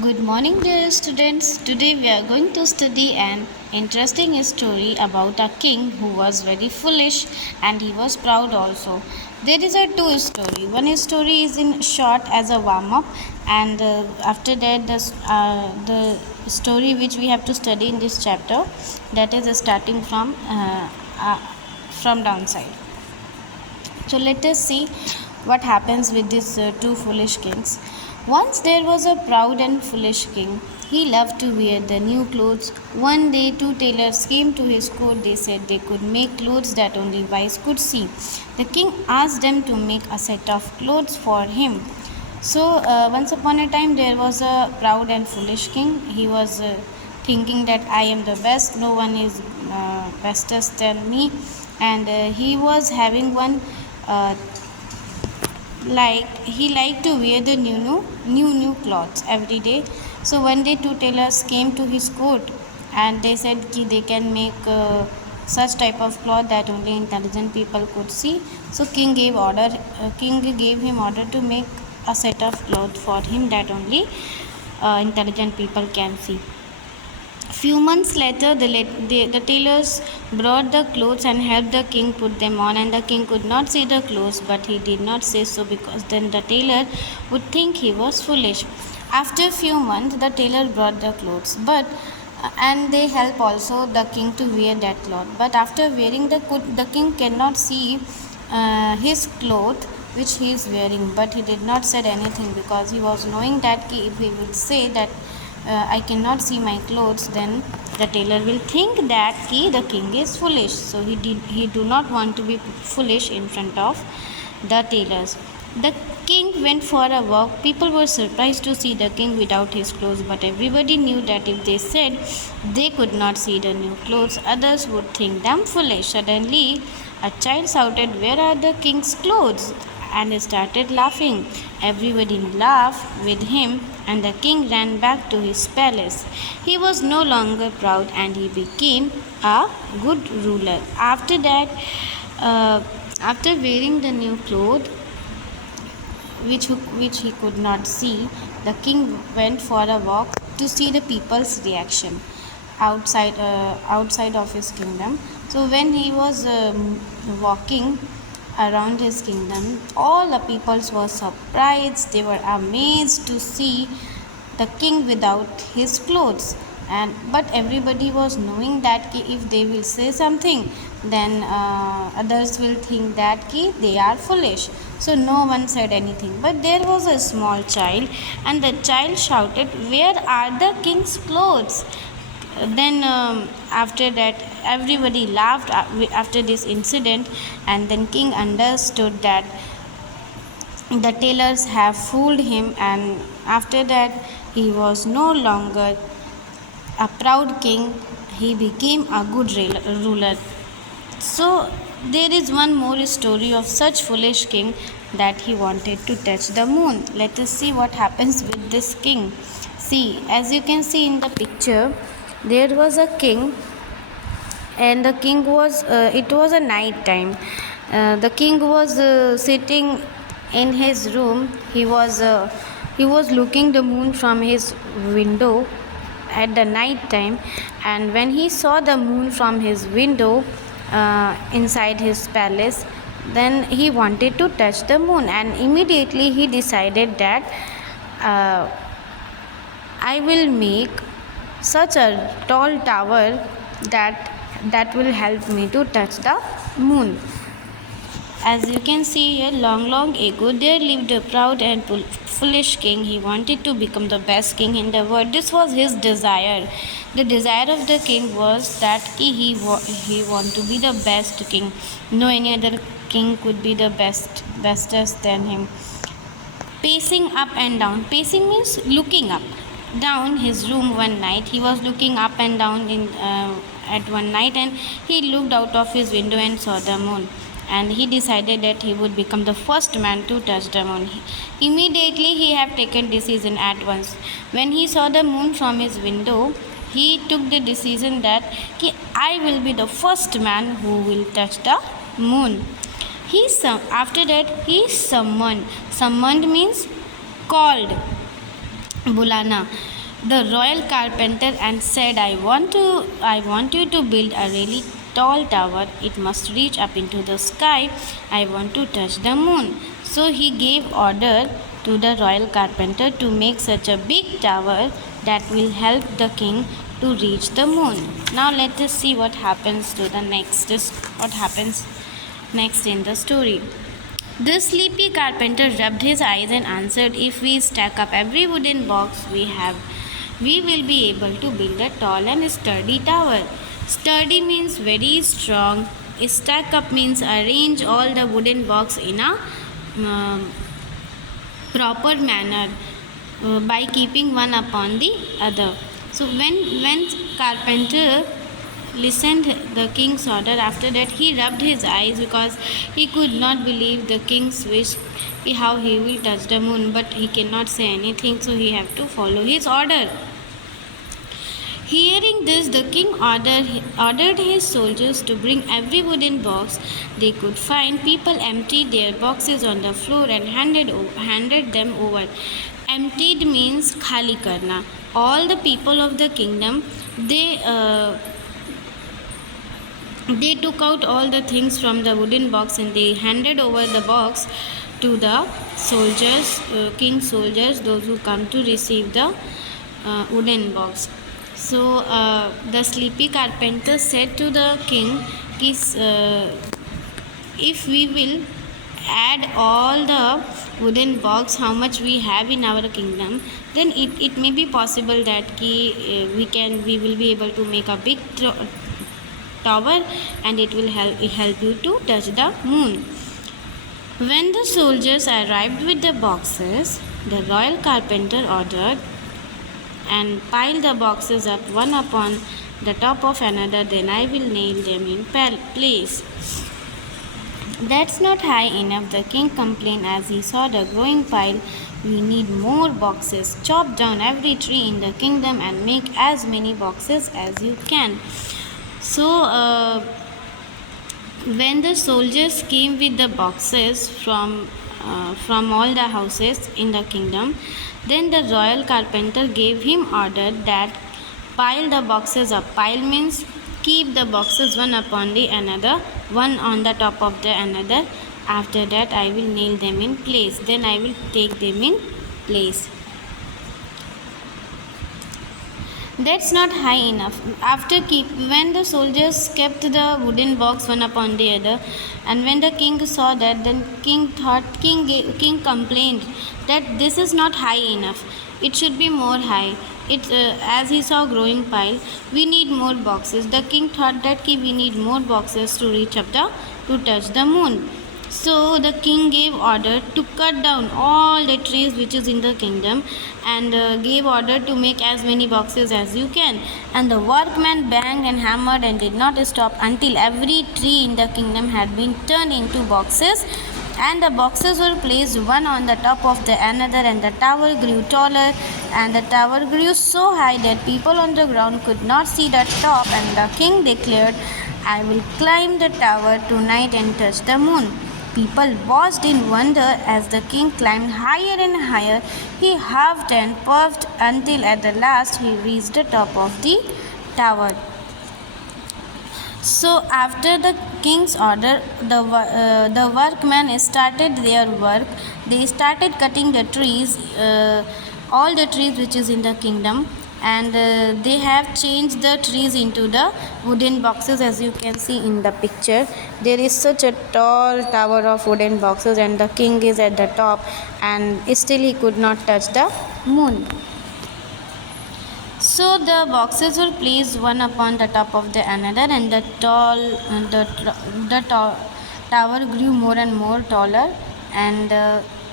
Good morning, dear students. Today we are going to study an interesting story about a king who was very foolish and he was proud also. There is a two story. One story is in short as a warm up, and after that the story which we have to study in this chapter, that is starting from downside. So let us see what happens with these two foolish kings. Once there was a proud and foolish king. He loved to wear the new clothes. One day, two tailors came to his court. They said they could make clothes that only wise could see. The king asked them to make a set of clothes for him. So, once upon a time, there was a proud and foolish king. He was thinking that I am the best, no one is bestest than me, and he was having one uh, like he liked to wear the new clothes every day. So one day two tailors came to his court and they said ki they can make such type of cloth that only intelligent people could see. So king gave him order to make a set of cloth for him that only intelligent people can see. Few months later, the tailors brought the clothes and helped the king put them on, and the king could not see the clothes, but he did not say so because then the tailor would think he was foolish. After few months, the tailor brought the clothes, but and they help also the king to wear that cloth. But after wearing the king cannot see his cloth which he is wearing, but he did not said anything because he was knowing that if he would say that I cannot see my clothes, then the tailor will think that the king is foolish. So he do not want to be foolish in front of the tailors. The king went for a walk. People were surprised to see the king without his clothes, but everybody knew that if they said they could not see the new clothes, others would think them foolish. Suddenly, a child shouted, "Where are the king's clothes?" and started laughing. Everybody laughed with him, and the king ran back to his palace. He was no longer proud and he became a good ruler. After that, after wearing the new clothes, which he could not see, the king went for a walk to see the people's reaction outside of his kingdom. So when he was walking around his kingdom, all the peoples were surprised. They were amazed to see the king without his clothes, and but everybody was knowing that if they will say something, then others will think that they are foolish. So no one said anything, but there was a small child, and the child shouted, "Where are the king's clothes?" Then after that everybody laughed after this incident, and then king understood that the tailors have fooled him, and after that he was no longer a proud king, he became a good ruler. So there is one more story of such foolish king that he wanted to touch the moon. Let us see what happens with this king. See, as you can see in the picture, there was a king, and the king was it was a night time. The king was sitting in his room. He was looking the moon from his window at the night time, and when he saw the moon from his window inside his palace, then he wanted to touch the moon, and immediately he decided that uh, I will make such a tall tower that will help me to touch the moon. As you can see here, long ago, there lived a proud and foolish king. He wanted to become the best king in the world. This was his desire. The desire of the king was that he want to be the best king. No any other king could be the bestest than him. Pacing up and down. Pacing means looking up. Down his room one night. He was looking up and down at one night, and he looked out of his window and saw the moon, and he decided that he would become the first man to touch the moon. Immediately he have taken decision at once. When he saw the moon from his window, he took the decision that I will be the first man who will touch the moon. After that he summoned. Summoned means called. Bulana, the royal carpenter, and said, I want you to build a really tall tower. It must reach up into the sky. I want to touch the moon. So he gave order to the royal carpenter to make such a big tower that will help the king to reach the moon. Now let us see what happens next in the story. The sleepy carpenter rubbed his eyes and answered, if we stack up every wooden box we have, we will be able to build a tall and sturdy tower. Sturdy means very strong. Stack up means arrange all the wooden box in a um, proper manner by keeping one upon the other. So when carpenter listened the king's order, after that he rubbed his eyes because he could not believe the king's wish, how he will touch the moon, but he cannot say anything, so he have to follow his order. Hearing this, the king ordered his soldiers to bring every wooden box they could find. People emptied their boxes on the floor and handed them over. Emptied means khali karna. All the people of the kingdom, they took out all the things from the wooden box and they handed over the box to the soldiers, king's soldiers, those who come to receive the wooden box. So the sleepy carpenter said to the king, if we will add all the wooden box how much we have in our kingdom, then it may be possible that we will be able to make a big tower and it will help you to touch the moon. When the soldiers arrived with the boxes, the royal carpenter ordered and piled the boxes up one upon the top of another. Then I will nail them in place. That's not high enough, the king complained as he saw the growing pile. We need more boxes. Chop down every tree in the kingdom and make as many boxes as you can. So, when the soldiers came with the boxes from all the houses in the kingdom, then the royal carpenter gave him order that pile the boxes up. Pile means keep the boxes one upon the another, one on the top of the another. After that, I will nail them in place. Then I will take them in place. That's not high enough. When the soldiers kept the wooden box one upon the other, and when the king saw that, then king complained that this is not high enough. It should be more high. As he saw growing pile, we need more boxes. The king thought that we need more boxes to reach up to touch the moon. So the king gave order to cut down all the trees which is in the kingdom and gave order to make as many boxes as you can. And the workmen banged and hammered and did not stop until every tree in the kingdom had been turned into boxes. And the boxes were placed one on the top of the another, and the tower grew taller, and the tower grew so high that people on the ground could not see the top. And the king declared, I will climb the tower tonight and touch the moon. People watched in wonder as the king climbed higher and higher. He huffed and puffed until at the last he reached the top of the tower. So after the king's order, the workmen started their work. They started cutting the trees, all the trees which is in the kingdom, and they have changed the trees into the wooden boxes. As you can see in the picture, there is such a tall tower of wooden boxes, and the king is at the top, and still he could not touch the moon. So the boxes were placed one upon the top of the another, and the tower grew more and more taller, and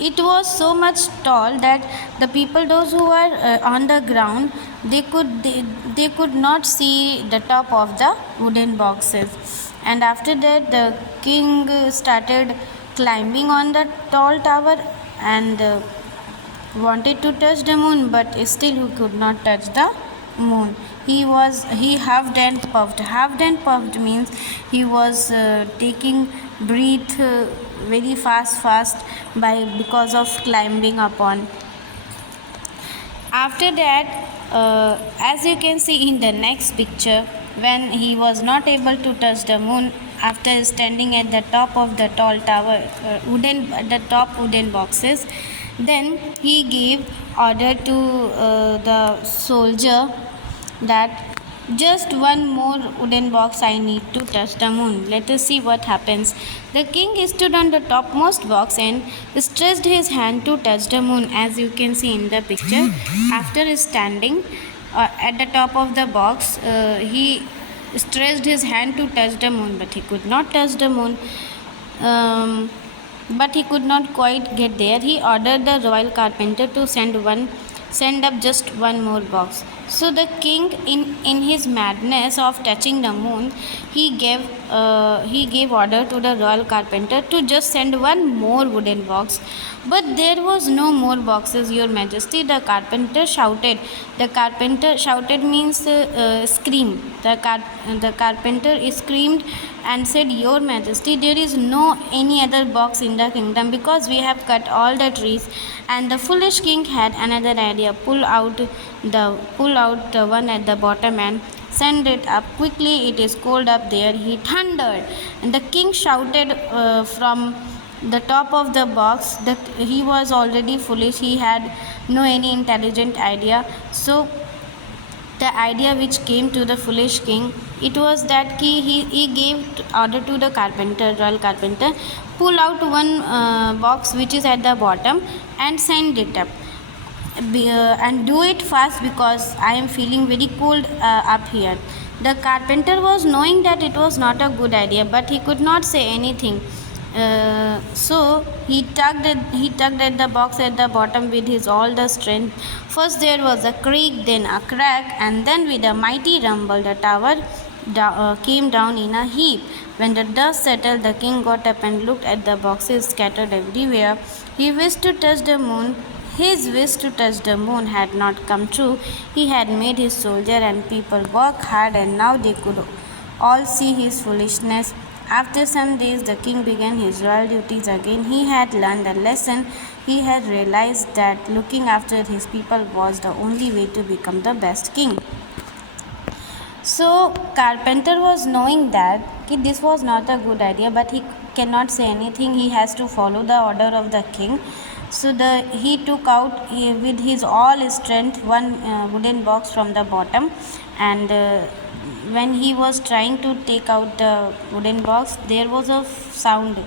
it was so much tall that the people, those who were on the ground, they could not see the top of the wooden boxes. And after that, the king started climbing on the tall tower and wanted to touch the moon, but still he could not touch the moon. He huffed and puffed. Huffed and puffed means he was taking breath very fast because of climbing upon. After that, as you can see in the next picture, when he was not able to touch the moon after standing at the top of the tall tower, the top wooden boxes, then he gave order to the soldier that just one more wooden box I need to touch the moon. Let us see what happens. The king stood on the topmost box and stretched his hand to touch the moon, as you can see in the picture. After standing at the top of the box, he stretched his hand to touch the moon, but he could not touch the moon. But he could not quite get there. He ordered the royal carpenter to send up just one more box. So the king, in his madness of touching the moon, he gave order to the royal carpenter to just send one more wooden box. But there was no more boxes, Your Majesty. The carpenter shouted. The carpenter shouted means scream. The carpenter screamed and said, Your Majesty, there is no any other box in the kingdom because we have cut all the trees. And the foolish king had another idea. Pull out the one at the bottom and send it up quickly. It is cold up there. He thundered, and the king shouted from the top of the box that he was already foolish. He had no any intelligent idea. So the idea which came to the foolish king, it was that he gave order to the royal carpenter, pull out one box which is at the bottom and send it up. And do it fast because I am feeling very cold up here. The carpenter was knowing that it was not a good idea, but he could not say anything. So he tugged at the box at the bottom with his all the strength. First there was a creak, then a crack, and then with a mighty rumble the tower came down in a heap. When the dust settled, the king got up and looked at the boxes scattered everywhere. He wished to touch the moon. His wish to touch the moon had not come true. He had made his soldier and people work hard, and now they could all see his foolishness. After some days, the king began his royal duties again. He had learned a lesson. He had realized that looking after his people was the only way to become the best king. So, carpenter was knowing that this was not a good idea, but he cannot say anything. He has to follow the order of the king. So he took out with his all strength one wooden box from the bottom, and when he was trying to take out the wooden box, there was a sound.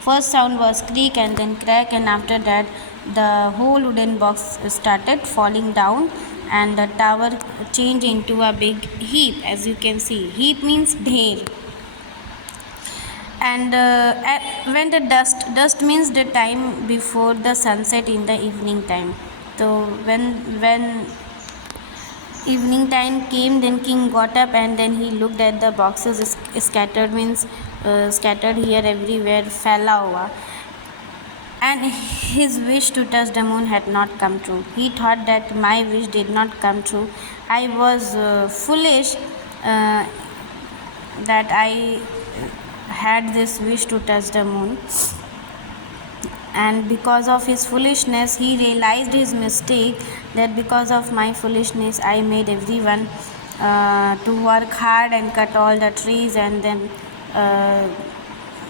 First sound was creak and then crack, and after that the whole wooden box started falling down and the tower changed into a big heap. As you can see, heap means dher. And when the dust means the time before the sunset in the evening time. So when evening time came, then king got up and then he looked at the boxes scattered means scattered here everywhere, fella hua, and his wish to touch the moon had not come true. He thought that my wish did not come true. I was foolish that I had this wish to touch the moon, and because of his foolishness he realized his mistake, that because of my foolishness I made everyone to work hard and cut all the trees, and then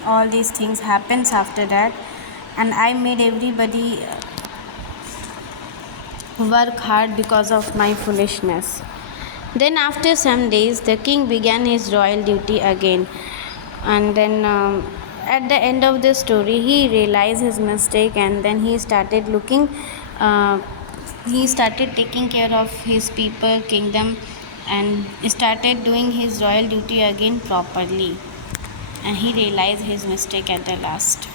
all these things happens after that, and I made everybody work hard because of my foolishness. Then after some days the king began his royal duty again, and then at the end of the story he realized his mistake, and then he started he started taking care of his people kingdom and started doing his royal duty again properly, and he realized his mistake at the last.